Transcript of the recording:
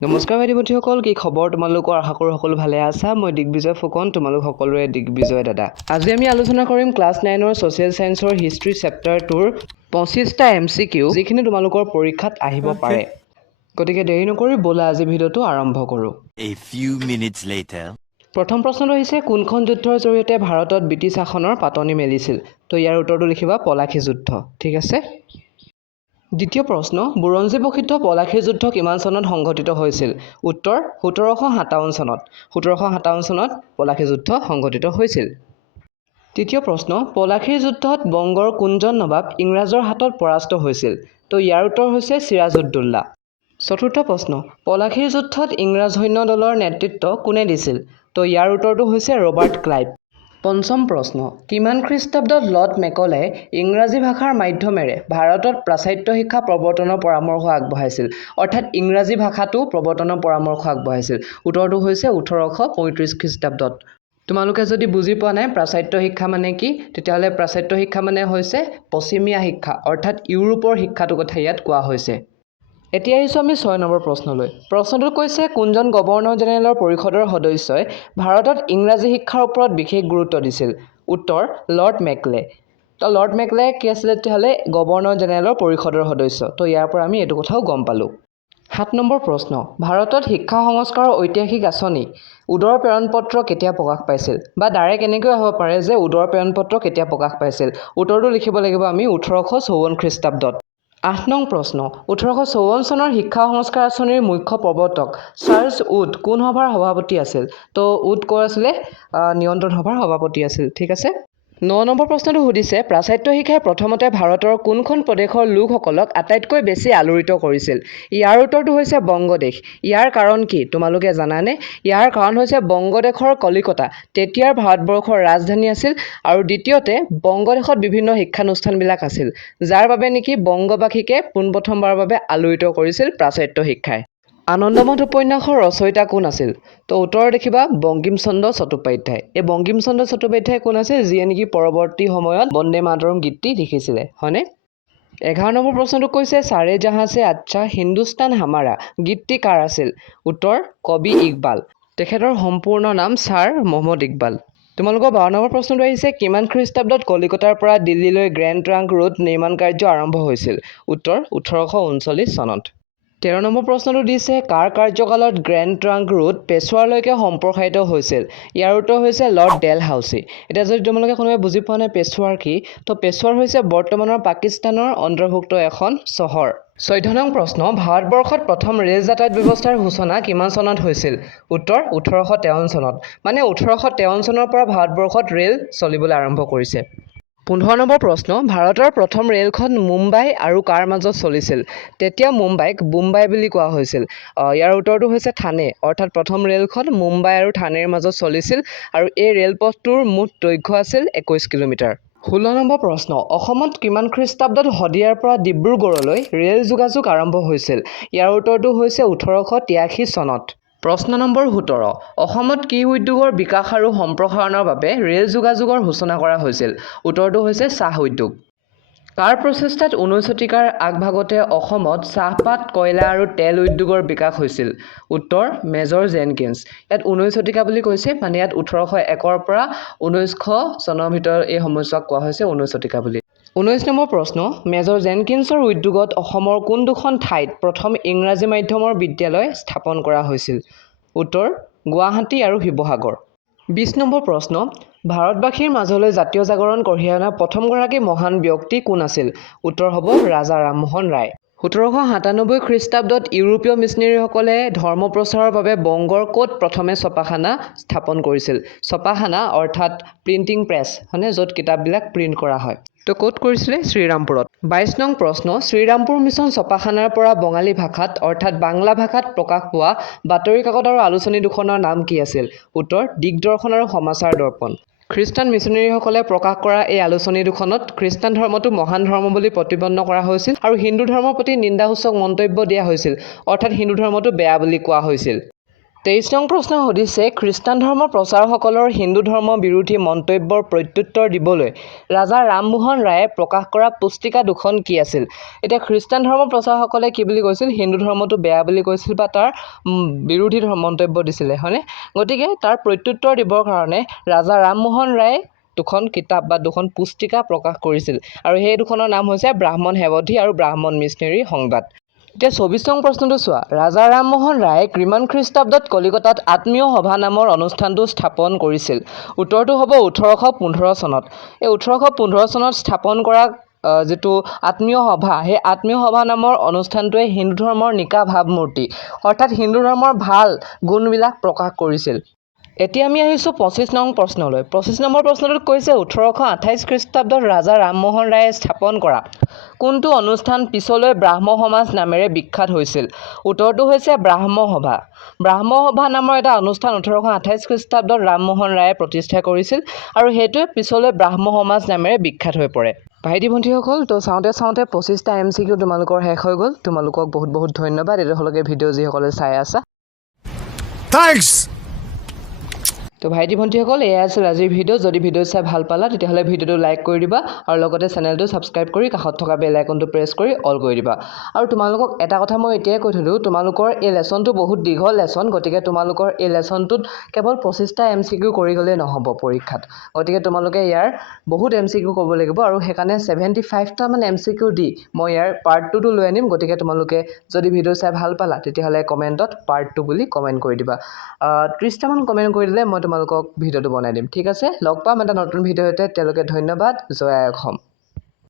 নমস্কাৰ ভাইটি ভণ্টিসকল, কি খবৰ তোমালোকৰ? আশা কৰোঁ সকলো ভালে আছা। মই দিগ্বিজয় ফুকন, তোমালোক সকলোৰে দিগ্বিজয় দাদা। আজি আমি আলোচনা কৰিম ক্লাছ 9ৰ ছ'চিয়েল ছায়েন্সৰ হিষ্ট্ৰী চেপ্টাৰ 2ৰ 25টা MCQ, যিখিনি তোমালোকৰ পৰীক্ষাত আহিব পাৰে। গতিকে দেৰি নকৰি ব'লা আজি ভিডিঅ'টো আৰম্ভ কৰোঁ। A few minutes later. প্ৰথম প্ৰশ্নটো হৈছে কোনখন যুদ্ধৰ জৰিয়তে ভাৰতত ব্ৰিটিছ শাসনৰ পাতনি মেলিছিল? তো ইয়াৰ উত্তৰটো লিখিবা পলাশী যুদ্ধ। ঠিক আছে। দ্বিতীয় প্ৰশ্ন, বুৰঞ্জী প্ৰসিদ্ধ পলাশী যুদ্ধ কিমান চনত সংঘটিত হৈছিল? উত্তৰ 1757 চনত। 1757 চনত পলাশী যুদ্ধ সংঘটিত হৈছিল। তৃতীয় প্ৰশ্ন, পলাশীৰ যুদ্ধত বংগৰ কোনজন নবাব ইংৰাজৰ হাতত পৰাস্ত হৈছিল? তো ইয়াৰ উত্তৰ হৈছে চিৰাজউদ্দৌলা। চতুৰ্থ প্ৰশ্ন, পলাশীৰ যুদ্ধত ইংৰাজ সৈন্য দলৰ নেতৃত্ব কোনে দিছিল? তো ইয়াৰ উত্তৰটো হৈছে ৰবাৰ্ট ক্লাইভ। পঞ্চম প্ৰশ্ন, কিমান খ্ৰীষ্টাব্দত লৰ্ড মেকলে ইংৰাজী ভাষাৰ মাধ্যমেৰে ভাৰতত পাশ্চাত্য শিক্ষা প্ৰৱৰ্তনৰ পৰামৰ্শ আগবঢ়াইছিল? অৰ্থাৎ ইংৰাজী ভাষাটো প্ৰৱৰ্তনৰ পৰামৰ্শ আগবঢ়াইছিল। উত্তৰটো হৈছে 1835 খ্ৰীষ্টাব্দত। তোমালোকে যদি বুজি পোৱা নাই পাশ্চাত্য শিক্ষা মানে কি, তেতিয়াহ'লে পাশ্চাত্য শিক্ষা মানে হৈছে পশ্চিমীয়া শিক্ষা, অৰ্থাৎ ইউৰোপৰ শিক্ষাটোৰ কথা ইয়াত কোৱা হৈছে। এতিয়া আহিছোঁ আমি 6 নম্বৰ প্ৰশ্নলৈ। প্ৰশ্নটোত কৈছে কোনজন গভৰ্ণৰ জেনেৰেলৰ পৰিষদৰ সদস্যই ভাৰতত ইংৰাজী শিক্ষাৰ ওপৰত বিশেষ গুৰুত্ব দিছিল? উত্তৰ লৰ্ড মেকলে। তো লৰ্ড মেকলে কি আছিলে তেতিয়াহ'লে? গভৰ্ণৰ জেনেৰেলৰ পৰিষদৰ সদস্য। তো ইয়াৰ পৰা আমি এইটো কথাও গম পালোঁ। 7 নম্বৰ প্ৰশ্ন, ভাৰতত শিক্ষা সংস্কাৰৰ ঐতিহাসিক আঁচনি উদৰ প্ৰেৰণ পত্ৰ কেতিয়া প্ৰকাশ পাইছিল? বা ডাইৰেক্ট এনেকৈ হ'ব পাৰে যে উদৰ প্ৰেৰণ পত্ৰ কেতিয়া প্ৰকাশ পাইছিল? উত্তৰটো লিখিব লাগিব আমি 1854 খ্ৰীষ্টাব্দত। 8 নং প্ৰশ্ন, 1854 চনৰ শিক্ষা সংস্কাৰ আঁচনিৰ মুখ্য প্ৰৱৰ্তক চাৰ্লছ উড কোন সভাৰ সভাপতি আছিল? তো উড ক'ৰ আছিলে? নিয়ন্ত্ৰণ সভাৰ সভাপতি আছিল। ঠিক আছে। 9 নম্বৰ প্ৰশ্নটো সুধিছে পাশ্চাত্য শিক্ষাই প্ৰথমতে ভাৰতৰ কোনখন প্ৰদেশৰ লোকসকলক আটাইতকৈ বেছি আলোড়িত কৰিছিল? ইয়াৰ উত্তৰটো হৈছে বংগদেশ। ইয়াৰ কাৰণ কি তোমালোকে জানানে? ইয়াৰ কাৰণ হৈছে বংগদেশৰ কলিকতা তেতিয়াৰ ভাৰতবৰ্ষৰ ৰাজধানী আছিল, আৰু দ্বিতীয়তে বংগদেশত বিভিন্ন শিক্ষানুষ্ঠানবিলাক আছিল, যাৰ বাবে নেকি বংগবাসীকে পোনপ্ৰথমবাৰৰ বাবে আলোড়িত কৰিছিল পাশ্চাত্য শিক্ষাই। আনন্দমঠ উপন্যাসৰ ৰচয়িতা কোন আছিল? তো উত্তৰ দেখিবা বংকিম চন্দ্ৰ চট্টোপাধ্যায়। এই বংকিম চন্দ্ৰ চট্টোপাধ্যায় কোন আছিল? যিয়ে নেকি পৰৱৰ্তী সময়ত বন্দে মাতৰম গীতটি লিখিছিলে, হয়নে? 11 নম্বৰ প্ৰশ্নটো কৈছে চাৰে জাহাঁ সে আচ্ছা হিন্দুস্তান হামাৰা গীতটি কাৰ আছিল? উত্তৰ কবি ইকবাল। তেখেতৰ সম্পূৰ্ণ নাম ছাৰ মহম্মদ ইকবাল। তোমালোকৰ 12 নম্বৰ প্ৰশ্নটো আহিছে কিমান খ্ৰীষ্টাব্দত কলিকতাৰ পৰা দিল্লীলৈ গ্ৰেণ্ড ট্ৰাংক ৰোড নিৰ্মাণ কাৰ্য আৰম্ভ হৈছিল? উত্তৰ 1839 চনত। 13 নম্বৰ প্ৰশ্নটো দিছে কাৰ কাৰ্যকালত গ্ৰেণ্ড ট্ৰাংক ৰোড পেছোৱাৰলৈকে সম্প্ৰসাৰিত হৈছিল? ইয়াৰ উত্তৰ হৈছে লৰ্ড ডেলহাউচি। এতিয়া যদি তোমালোকে কোনোবাই বুজি পোৱা নাই পেছোৱাৰ কি, তো পেছোৱাৰ হৈছে বৰ্তমানৰ পাকিস্তানৰ অন্তৰ্ভুক্ত এখন চহৰ। 14 নং প্ৰশ্ন, ভাৰতবৰ্ষত প্ৰথম ৰেল যাতায়াত ব্যৱস্থাৰ সূচনা কিমান চনত হৈছিল? উত্তৰ 1853 চনত। মানে 1853 চনৰ পৰা ভাৰতবৰ্ষত ৰেল চলিবলৈ আৰম্ভ কৰিছে। 15 নম্বৰ প্ৰশ্ন, ভাৰতৰ প্ৰথম ৰেলখন মুম্বাই আৰু কাৰ মাজত চলিছিল? তেতিয়া মুম্বাইক বোম্বাই বুলি কোৱা হৈছিল। ইয়াৰ উত্তৰটো হৈছে থানে, অৰ্থাৎ প্ৰথম ৰেলখন মুম্বাই আৰু থানেৰ মাজত চলিছিল, আৰু এই ৰেলপথটোৰ মুঠ দৈৰ্ঘ্য আছিল 21 কিলোমিটাৰ। 16 নম্বৰ প্ৰশ্ন, অসমত কিমান খ্ৰীষ্টাব্দত শদিয়াৰ পৰা ডিব্ৰুগড়লৈ ৰেল যোগাযোগ আৰম্ভ হৈছিল? ইয়াৰ উত্তৰটো হৈছে 1883 চনত। প্ৰশ্ন নম্বৰ 17, অসমত কি উদ্যোগৰ বিকাশ আৰু সম্প্ৰসাৰণৰ বাবে ৰেল যোগাযোগৰ সূচনা কৰা হৈছিল? উত্তৰটো হৈছে চাহ উদ্যোগ। কাৰ প্ৰচেষ্টাত 19 শতিকাৰ আগভাগতে অসমত চাহপাত, কয়লা আৰু তেল উদ্যোগৰ বিকাশ হৈছিল? উত্তৰ মেজৰ জেনকিন্স। ইয়াত 19 শতিকা বুলি কৈছে, মানে ইয়াত 1801 পৰা 1900 চনৰ ভিতৰত এই সময়ছোৱাক কোৱা হৈছে 19 শতিকা বুলি। 19 নম্বৰ প্ৰশ্ন, মেজৰ জেনকিন্সৰ উদ্যোগত অসমৰ কোন দুখন ঠাইত প্ৰথম ইংৰাজী মাধ্যমৰ বিদ্যালয় স্থাপন কৰা হৈছিল? উত্তৰ গুৱাহাটী আৰু শিৱসাগৰ। 20 নম্বৰ প্ৰশ্ন, ভাৰতবাসীৰ মাজলৈ জাতীয় জাগৰণ কঢ়িয়াই অনা প্ৰথমগৰাকী মহান ব্যক্তি কোন আছিল? উত্তৰ হ'ব ৰাজা ৰামমোহন ৰায়। 1797 খ্ৰীষ্টাব্দত ইউৰোপীয় মিছনেৰীসকলে ধৰ্ম প্ৰচাৰৰ বাবে বংগৰ ক'ত প্ৰথমে ছপাখানা স্থাপন কৰিছিল? ছপাখানা অৰ্থাৎ প্ৰিণ্টিং প্ৰেছ, হয়নে, য'ত কিতাপবিলাক প্ৰিণ্ট কৰা হয়। তো ক'ত কৰিছিলে? শ্ৰীৰামপুৰত। 22 নং প্ৰশ্ন, শ্ৰীৰামপুৰ মিছন ছপাখানাৰ পৰা বঙালী ভাষাত অৰ্থাৎ বাংলা ভাষাত প্ৰকাশ পোৱা বাতৰি কাকত আৰু আলোচনী দুখনৰ নাম কি আছিল? উত্তৰ দিগদৰ্শন আৰু সমাচাৰ দৰ্পণ। খ্ৰীষ্টান মিছনেৰীসকলে প্ৰকাশ কৰা এই আলোচনী দুখনত খ্ৰীষ্টান ধৰ্মটো মহান ধৰ্ম বুলি প্ৰতিপন্ন কৰা হৈছিল, আৰু হিন্দু ধৰ্মৰ প্ৰতি নিন্দাসূচক মন্তব্য দিয়া হৈছিল, অৰ্থাৎ হিন্দু ধৰ্মটো বেয়া বুলি কোৱা হৈছিল। 23 নং প্ৰশ্ন সুধিছে খ্ৰীষ্টান ধৰ্মৰ প্ৰচাৰকসকলৰ হিন্দু ধৰ্ম বিৰোধী মন্তব্যৰ প্ৰত্যুত্তৰ দিবলৈ ৰাজা ৰামমোহন ৰায়ে প্ৰকাশ কৰা পুস্তিকা দুখন কি আছিল? এতিয়া খ্ৰীষ্টান ধৰ্মৰ প্ৰচাৰকসকলে কি বুলি কৈছিল? হিন্দু ধৰ্মটো বেয়া বুলি কৈছিল বা তাৰ বিৰোধী মন্তব্য দিছিলে, হয়নে? গতিকে তাৰ প্ৰত্যুত্তৰ দিবৰ কাৰণে ৰাজা ৰামমোহন ৰায়ে দুখন কিতাপ বা দুখন পুস্তিকা প্ৰকাশ কৰিছিল আৰু সেই দুখনৰ নাম হৈছে ব্ৰাহ্মণ সেৱধী আৰু ব্ৰাহ্মণ মিছনেৰী সংবাদ। এতিয়া 24 নং প্ৰশ্নটো চোৱা, ৰাজা ৰামমোহন ৰায়ে কিমান খ্ৰীষ্টাব্দত কলিকতাত আত্মীয় সভা নামৰ অনুষ্ঠানটো স্থাপন কৰিছিল? উত্তৰটো হ'ব 1815 চনত। এই 1815 চনত স্থাপন কৰা যিটো আত্মীয় সভা, সেই আত্মীয় সভা নামৰ অনুষ্ঠানটোৱে হিন্দু ধৰ্মৰ নিকা ভাৱমূৰ্তি অৰ্থাৎ হিন্দু ধৰ্মৰ ভাল গুণবিলাক প্ৰকাশ কৰিছিল। এতিয়া আমি আহিছোঁ 25 নং প্ৰশ্নলৈ। 25 নম্বৰ প্ৰশ্নটোত কৈছে 1828 খ্ৰীষ্টাব্দত ৰাজা ৰামমোহন ৰায়ে স্থাপন কৰা কোনটো অনুষ্ঠান পিছলৈ ব্ৰাহ্ম সমাজ নামেৰে বিখ্যাত হৈছিল? উত্তৰটো হৈছে ব্ৰাহ্ম সভা। ব্ৰাহ্ম সভা নামৰ এটা অনুষ্ঠান 1828 খ্ৰীষ্টাব্দত ৰামমোহন ৰায়ে প্ৰতিষ্ঠা কৰিছিল আৰু সেইটোৱে পিছলৈ ব্ৰাহ্ম সমাজ নামেৰে বিখ্যাত হৈ পৰে। ভাইটি ভণ্টিসকল, তো চাওঁতে 25টা MCQ তোমালোকৰ শেষ হৈ গ'ল। তোমালোকক বহুত বহুত ধন্যবাদ এতিয়ালৈকে ভিডিঅ' যিসকলে চাই আছা। Thanks! তো ভাইটি ভণ্টিসকল, এয়া আছিল আজিৰ ভিডিঅ'। যদি ভিডিঅ' চাই ভাল পালা তেতিয়াহ'লে ভিডিঅ'টো লাইক কৰি দিবা আৰু লগতে চেনেলটো ছাবস্ক্ৰাইব কৰি কাষত থকা বেল আইকনটো প্ৰেছ কৰি অল কৰি দিবা। আৰু তোমালোকক এটা কথা মই এতিয়াই কৈ থলোঁ, তোমালোকৰ এই লেচনটো বহুত দীঘল লেচন, গতিকে তোমালোকৰ এই লেচনটোত কেৱল 25টা MCQ কৰি গ'লেই নহ'ব পৰীক্ষাত। গতিকে তোমালোকে ইয়াৰ বহুত MCQ ক'ব লাগিব আৰু সেইকাৰণে 75টা মান MCQ দি মই ইয়াৰ পাৰ্ট 2টো লৈ আনিম। গতিকে তোমালোকে যদি ভিডিঅ' চাই ভাল পালা তেতিয়াহ'লে কমেণ্টত পাৰ্ট 2 বুলি কমেণ্ট কৰি দিবা। 30টা মান কমেণ্ট কৰি দিলে মই তোমালোকক ভিডিঅ'টো বনাই দিম। ঠিক আছে, লগ পাম এটা নতুন ভিডিঅ'তে। তেওঁলোকে ধন্যবাদ। জয় আই অসম।